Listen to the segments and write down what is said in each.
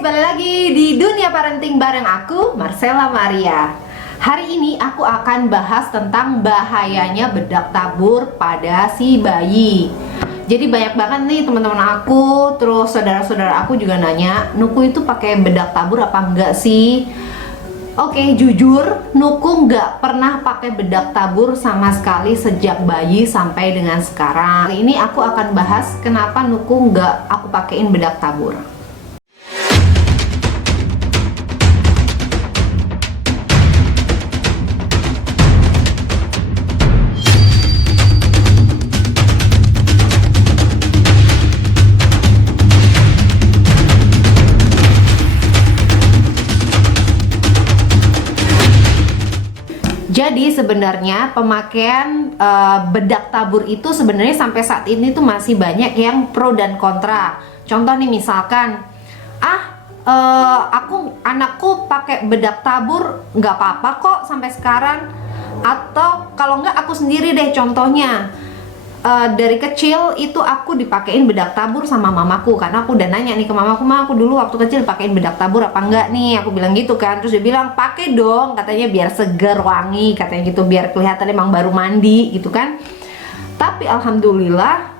balik lagi di Dunia Parenting bareng aku, Marcella Maria. Hari ini aku akan bahas tentang bahayanya bedak tabur pada si bayi. Jadi banyak banget nih teman-teman aku, terus saudara-saudara aku juga nanya, Nuku itu pakai bedak tabur apa enggak sih? Oke, jujur, Nuku nggak pernah pakai bedak tabur sama sekali sejak bayi sampai dengan sekarang. Hari ini aku akan bahas kenapa Nuku nggak aku pakein bedak tabur. Jadi sebenarnya pemakaian bedak tabur itu sebenarnya sampai saat ini tuh masih banyak yang pro dan kontra. Contoh nih misalkan, anakku pakai bedak tabur nggak apa-apa kok sampai sekarang. Atau kalau nggak aku sendiri deh contohnya. Dari kecil itu aku dipakein bedak tabur sama mamaku karena aku udah nanya nih ke mamaku, "Ma, aku dulu waktu kecil pakein bedak tabur apa enggak nih?" Aku bilang gitu kan. Terus dia bilang, "Pakai dong," katanya, biar seger wangi, katanya gitu, biar kelihatan emang baru mandi gitu kan. Tapi alhamdulillah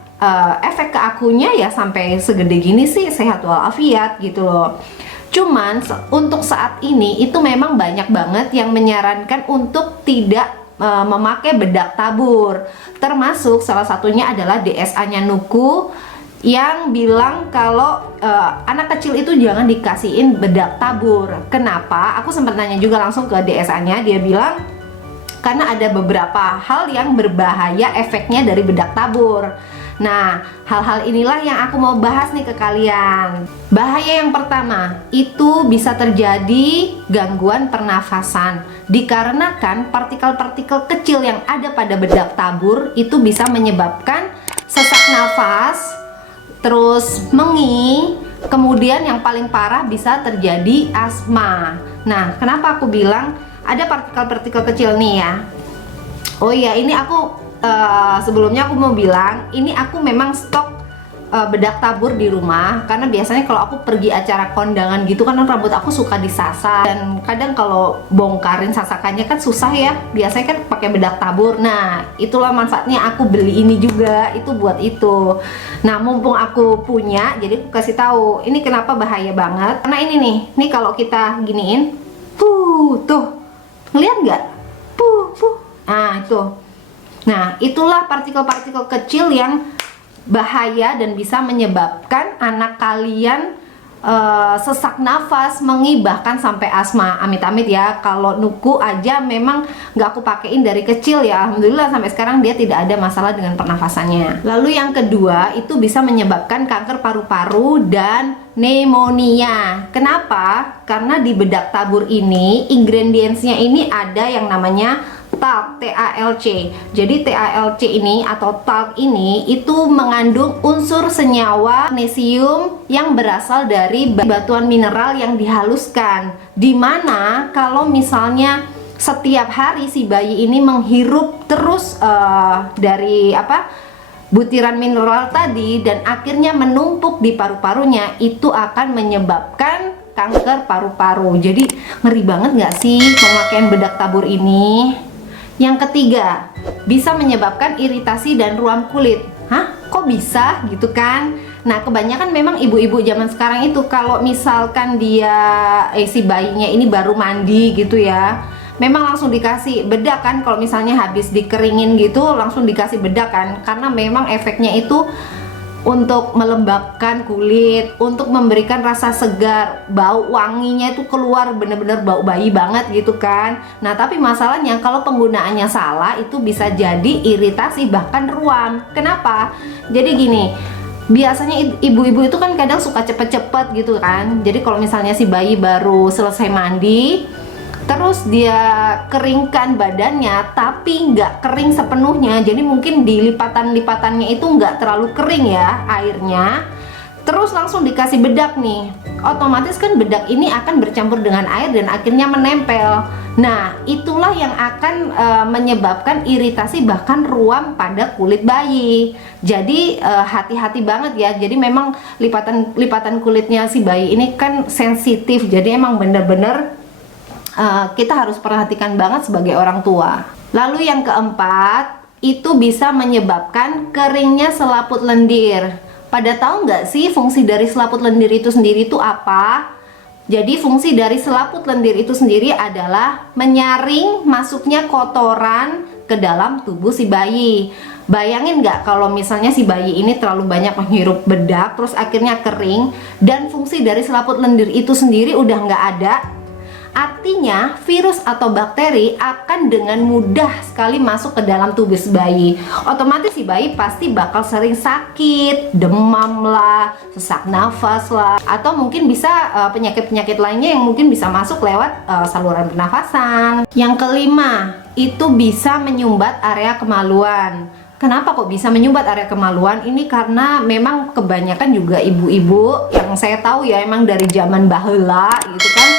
efek ke akunya ya sampai segede gini sih, sehat walafiat gitu loh. Cuman untuk saat ini itu memang banyak banget yang menyarankan untuk tidak memakai bedak tabur, termasuk salah satunya adalah DSA-nya Nuku yang bilang kalau anak kecil itu jangan dikasihin bedak tabur. Kenapa? Aku sempat nanya juga langsung ke DSA-nya, dia bilang karena ada beberapa hal yang berbahaya efeknya dari bedak tabur. Nah, hal-hal inilah yang aku mau bahas nih ke kalian. Bahaya yang pertama, itu bisa terjadi gangguan pernafasan. Dikarenakan partikel-partikel kecil yang ada pada bedak tabur itu bisa menyebabkan sesak nafas, terus mengi, kemudian yang paling parah bisa terjadi asma. Nah, kenapa aku bilang ada partikel-partikel kecil nih ya? Oh iya, ini aku sebelumnya aku mau bilang, ini aku memang stok bedak tabur di rumah karena biasanya kalau aku pergi acara kondangan gitu kan rambut aku suka disasar, dan kadang kalau bongkarin sasakannya kan susah ya, biasanya kan pakai bedak tabur. Nah, itulah manfaatnya aku beli ini juga, itu buat itu. Nah, mumpung aku punya, jadi aku kasih tahu ini kenapa bahaya banget. Karena ini nih kalau kita giniin, tuh, ngeliat nggak? Nah itu. Nah, itulah partikel-partikel kecil yang bahaya dan bisa menyebabkan anak kalian sesak nafas, mengi, bahkan sampai asma. Amit-amit ya. Kalau Nuku aja memang nggak aku pakein dari kecil ya, alhamdulillah sampai sekarang dia tidak ada masalah dengan pernafasannya. Lalu yang kedua, itu bisa menyebabkan kanker paru-paru dan pneumonia. Kenapa? Karena di bedak tabur ini ingredientsnya ini ada yang namanya talc, TALC. Jadi TALC ini atau talc ini itu mengandung unsur senyawa magnesium yang berasal dari batuan mineral yang dihaluskan. Dimana kalau misalnya setiap hari si bayi ini menghirup terus dari butiran mineral tadi dan akhirnya menumpuk di paru-parunya, itu akan menyebabkan kanker paru-paru. Jadi ngeri banget nggak sih pemakaian bedak tabur ini? Yang ketiga, bisa menyebabkan iritasi dan ruam kulit. Hah? Kok bisa gitu kan? Nah, kebanyakan memang ibu-ibu zaman sekarang itu kalau misalkan dia si bayinya ini baru mandi gitu ya, memang langsung dikasih bedak kan. Kalau misalnya habis dikeringin gitu langsung dikasih bedak kan, karena memang efeknya itu untuk melembabkan kulit, untuk memberikan rasa segar, bau wanginya itu keluar bener-bener bau bayi banget gitu kan. Nah, tapi masalahnya kalau penggunaannya salah itu bisa jadi iritasi bahkan ruam. Kenapa? Jadi gini, biasanya ibu-ibu itu kan kadang suka cepet-cepet gitu kan. Jadi kalau misalnya si bayi baru selesai mandi, terus dia keringkan badannya tapi nggak kering sepenuhnya, jadi mungkin di lipatan-lipatannya itu nggak terlalu kering ya airnya, terus langsung dikasih bedak nih. otomatis kan bedak ini akan bercampur dengan air dan akhirnya menempel. Nah, itulah yang akan menyebabkan iritasi bahkan ruam pada kulit bayi. Jadi hati-hati banget ya. Jadi memang lipatan kulitnya si bayi ini kan sensitif. Jadi emang bener-bener kita harus perhatikan banget sebagai orang tua. Lalu yang keempat, itu bisa menyebabkan keringnya selaput lendir. Pada tahu nggak sih fungsi dari selaput lendir itu sendiri itu apa? Jadi fungsi dari selaput lendir itu sendiri adalah menyaring masuknya kotoran ke dalam tubuh si bayi. Bayangin nggak kalau misalnya si bayi ini terlalu banyak menghirup bedak terus akhirnya kering, dan fungsi dari selaput lendir itu sendiri udah nggak ada. Artinya virus atau bakteri akan dengan mudah sekali masuk ke dalam tubuh si bayi. Otomatis si bayi pasti bakal sering sakit, demam lah, sesak nafas lah, atau mungkin bisa penyakit-penyakit lainnya yang mungkin bisa masuk lewat saluran pernafasan. Yang kelima, itu bisa menyumbat area kemaluan. Kenapa kok bisa menyumbat area kemaluan? Ini karena memang kebanyakan juga ibu-ibu yang saya tahu ya, emang dari zaman baheula gitu kan,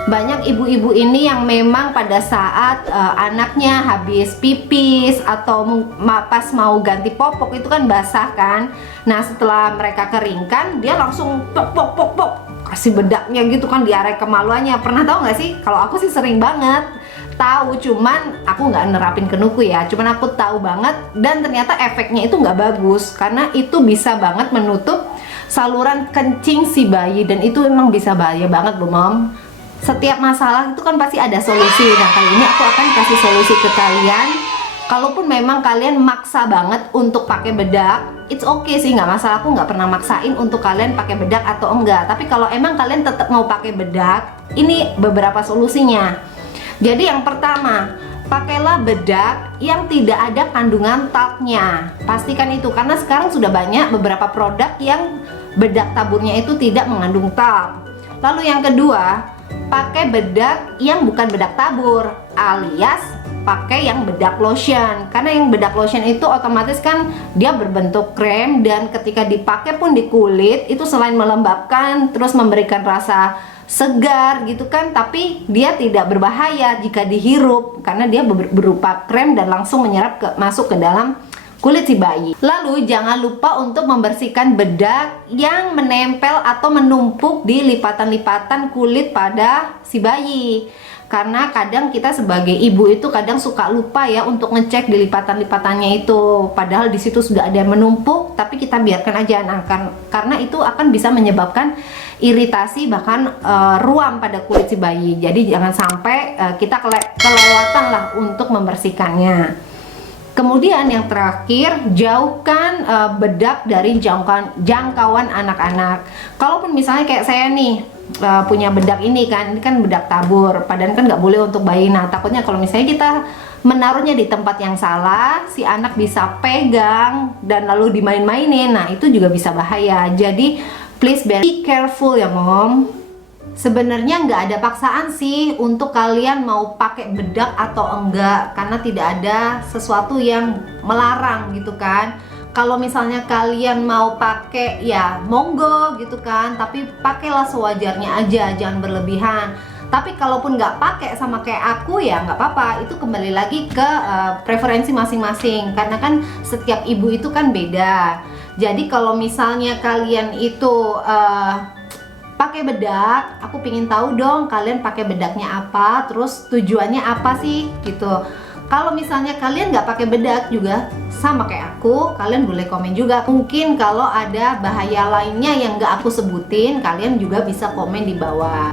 banyak ibu-ibu ini yang memang pada saat anaknya habis pipis atau pas mau ganti popok itu kan basah kan. Nah, setelah mereka keringkan, dia langsung pok kasih bedaknya gitu kan di area kemaluannya. Pernah tahu nggak sih? Kalau aku sih sering banget tahu, cuman aku nggak nerapin ke Nuku ya. Cuman aku tahu banget, dan ternyata efeknya itu nggak bagus karena itu bisa banget menutup saluran kencing si bayi, dan itu emang bisa bahaya banget loh, Mom. Setiap masalah itu kan pasti ada solusi. Nah, kali ini aku akan kasih solusi ke kalian. Kalaupun memang kalian maksa banget untuk pakai bedak, it's okay sih, nggak masalah. Aku nggak pernah maksain untuk kalian pakai bedak atau enggak. Tapi kalau emang kalian tetap mau pakai bedak, ini beberapa solusinya. Jadi yang pertama, pakailah bedak yang tidak ada kandungan talknya. Pastikan itu, karena sekarang sudah banyak beberapa produk yang bedak taburnya itu tidak mengandung talk. Lalu yang kedua, pakai bedak yang bukan bedak tabur, alias pakai yang bedak lotion. Karena yang bedak lotion itu otomatis kan dia berbentuk krem, dan ketika dipakai pun di kulit itu selain melembabkan terus memberikan rasa segar gitu kan, tapi dia tidak berbahaya jika dihirup karena dia berupa krem dan langsung menyerap masuk ke dalam kulit si bayi. Lalu jangan lupa untuk membersihkan bedak yang menempel atau menumpuk di lipatan-lipatan kulit pada si bayi. Karena kadang kita sebagai ibu itu kadang suka lupa ya untuk ngecek di lipatan-lipatannya itu. Padahal di situ sudah ada yang menumpuk, tapi kita biarkan aja. Nah, karena itu akan bisa menyebabkan iritasi bahkan ruam pada kulit si bayi. Jadi jangan sampai kita kelewatan lah untuk membersihkannya. Kemudian yang terakhir, jauhkan bedak dari jangkauan anak-anak. Kalaupun misalnya kayak saya nih punya bedak ini kan bedak tabur, padahal kan nggak boleh untuk bayi. Nah, takutnya kalau misalnya kita menaruhnya di tempat yang salah, si anak bisa pegang dan lalu dimain-mainin. Nah, itu juga bisa bahaya. Jadi please be careful ya, Mom. Sebenarnya nggak ada paksaan sih untuk kalian mau pakai bedak atau enggak, karena tidak ada sesuatu yang melarang gitu kan. Kalau misalnya kalian mau pakai ya monggo gitu kan, tapi pakailah sewajarnya aja, jangan berlebihan. Tapi kalaupun nggak pakai sama kayak aku ya nggak apa-apa, itu kembali lagi ke preferensi masing-masing, karena kan setiap ibu itu kan beda. Jadi kalau misalnya kalian itu pakai bedak, aku pingin tahu dong kalian pakai bedaknya apa, terus tujuannya apa sih gitu. Kalau misalnya kalian nggak pakai bedak juga sama kayak aku, kalian boleh komen juga. Mungkin kalau ada bahaya lainnya yang nggak aku sebutin, kalian juga bisa komen di bawah.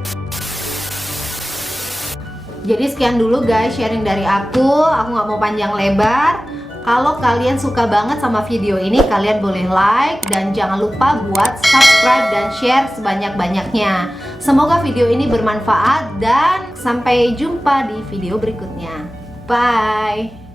Jadi sekian dulu guys sharing dari aku nggak mau panjang lebar. Kalau kalian suka banget sama video ini, kalian boleh like dan jangan lupa buat subscribe dan share sebanyak-banyaknya. Semoga video ini bermanfaat dan sampai jumpa di video berikutnya. Bye!